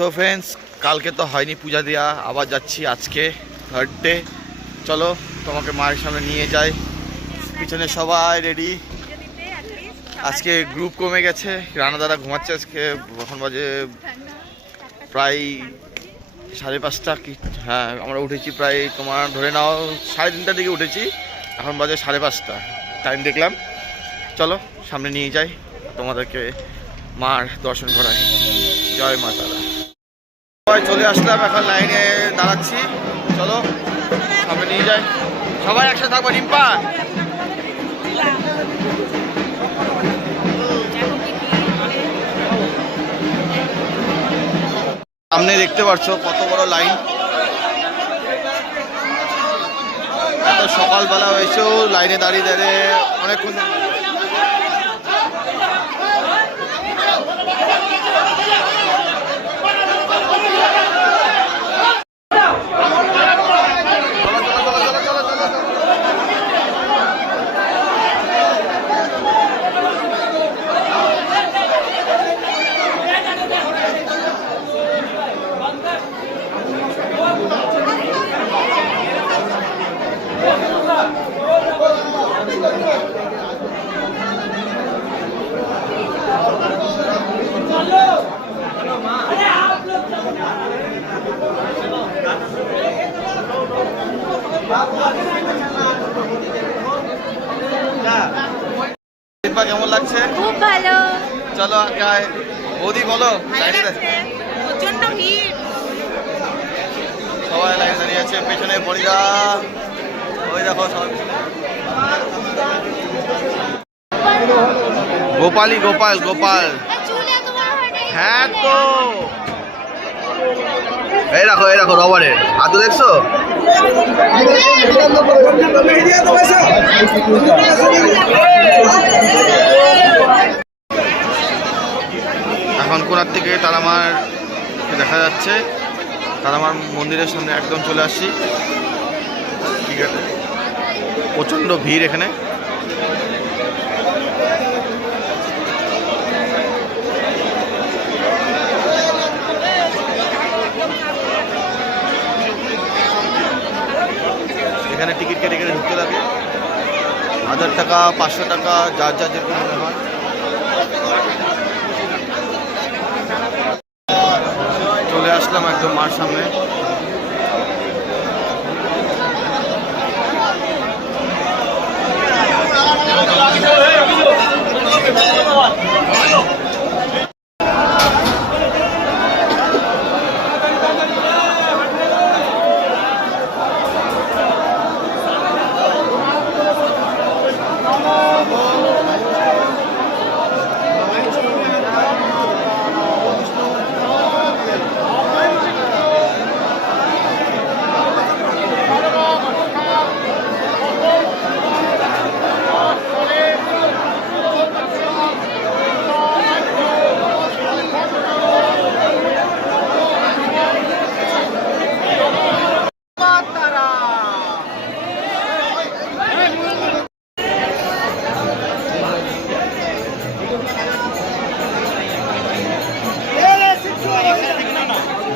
তো ফ্রেন্ডস, কালকে তো হয়নি পূজা দেওয়া, আবার যাচ্ছি আজকে থার্ড ডে। চলো তোমাকে মায়ের সামনে নিয়ে যাই। পিছনে সবাই রেডি। আজকে গ্রুপ কমে গেছে, রানা দাদা ঘুমাচ্ছে আজকে। এখন বাজে প্রায় 5:30 কি, হ্যাঁ আমরা উঠেছি প্রায় তোমার ধরে নাও 3:30টার দিকে উঠেছি। এখন বাজে 5:30 টাইম দেখলাম। চলো সামনে নিয়ে যাই, তোমাদেরকে মার দর্শন করাই। জয় মা তারা। সবাই চলে আসলাম, এখন লাইনে দাঁড়াচ্ছি। চলো সামনে নিয়ে যাই, সবাই একসাথে থাকবো। রিম্পা সামনে দেখতে পাচ্ছ কত বড় লাইন। এত সকালবেলা হয়েছেও লাইনে দাঁড়িয়ে দাঁড়িয়ে অনেকক্ষণ। কেমন লাগছে? খুব ভালো। চলো আগে বৌদি বলো। প্রচন্ড ভিড়, সবাই লাইন দাঁড়িয়ে আছে। পেছনে বড়িরা, ওই দেখো সবাই। গোপালি, গোপাল গোপাল, হ্যাঁ তো এই দেখো রবারের হাত দেখছো। এখন কোনার থেকে তারামার দেখা যাচ্ছে। তারামার মন্দিরের সামনে একদম চলে আসছি। ঠিক আছে, প্রচণ্ড ভিড় এখানে। এখানে টিকিট কেটে কেটে ঢুকতে লাগে। 1000 টাকা, 500 টাকা, যার যার যেরকম মনে হয়। চলে আসলাম একদম মার সামনে।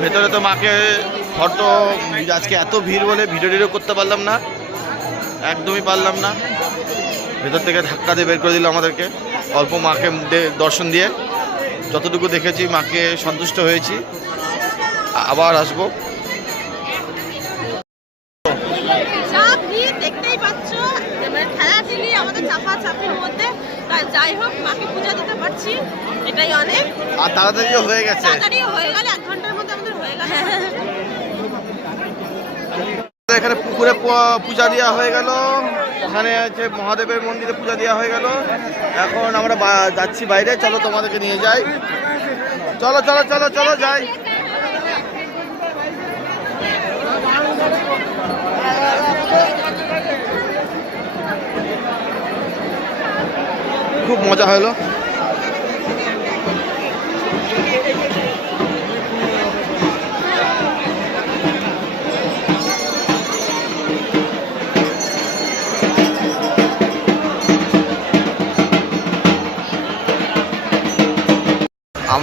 ভেতরে তো মাকে ফটো, আজকে এত ভিড় বলে ভিডিও করতে পারলাম না, একদমই পারলাম না। ভেতর থেকে ধাক্কা দিয়ে বের করে দিল আমাদেরকে। অল্প মাকে দর্শন দিয়ে যতটুকু দেখেছি মাকে সন্তুষ্ট হয়েছি, আবার আসবো। দেখতেই পাচ্ছ খেলাধুলি আমাদের চাপা চাপির মধ্যে। যাই হোক, মাকে পূজা দিতে পারছি, এটাই অনেক। আর তাড়াতাড়িও হয়ে গেছে, তাড়াতাড়িও হয়ে গেল, 1 ঘন্টার মধ্যে আমাদের হয়ে গেল। এখানে পুকুরে পূজা দেওয়া হয়ে গেল, ওখানে আছে মহাদেবের মন্দিরে পূজা দেওয়া হয়ে গেল। এখন আমরা যাচ্ছি বাইরে। চলো তোমাদেরকে নিয়ে যাই। চলো চলো চলো চলো যাই। খুব মজা হলো।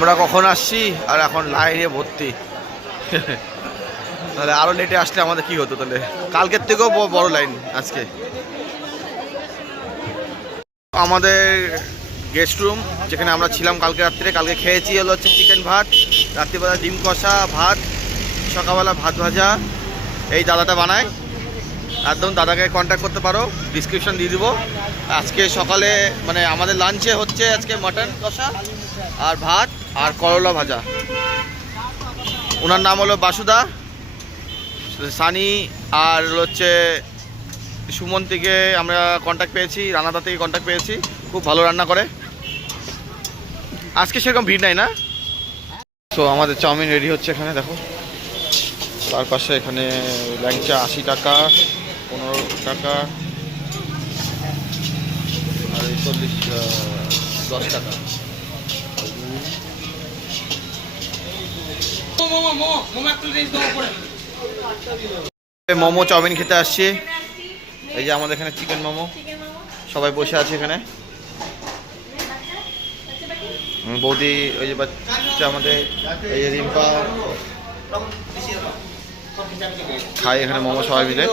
আমরা কখন আসছি আর এখন লাইনে ভর্তি। তাহলে আরও লেটে আসলে আমাদের কি হতো, তাহলে কালকের থেকেও বড় লাইন আজকে। আমাদের গেস্ট রুম যেখানে আমরা ছিলাম কালকে রাত্রে, কালকে খেয়েছি হলো হচ্ছে চিকেন ভাত, রাত্রিবেলা ডিম কষা ভাত, সকালবেলা ভাত ভাজা। এই দাদাটা বানায়, একদম দাদাকে কন্ট্যাক্ট করতে পারো, ডিসক্রিপশন দিয়ে দিব। আজকে সকালে মানে আমাদের লাঞ্চে হচ্ছে আজকে মাটন কষা আর ভাত আর করলা ভাজা। ওনার নাম হলো বাসুদা। সানি আর হচ্ছে সুমন থেকে আমরা কন্ট্যাক্ট পেয়েছি, রানাদা থেকে কন্ট্যাক্ট পেয়েছি, খুব ভালো রান্না করে। আজকে সেরকম ভিড় নাই না। তো আমাদের চাউমিন রেডি হচ্ছে এখানে দেখো, তার পাশে এখানে ল্যাংচা 80 টাকা, 15 টাকা আর 10 টাকা। মোমো চাউমিন খেতে আসছি। এই যে আমাদের এখানে চিকেন মোমো, সবাই বসে আছে এখানে। বৌদি ওই যে বাচ্চা আমাদের, এই যে রিম্পা খাই এখানে মোমো সবাই মিলে।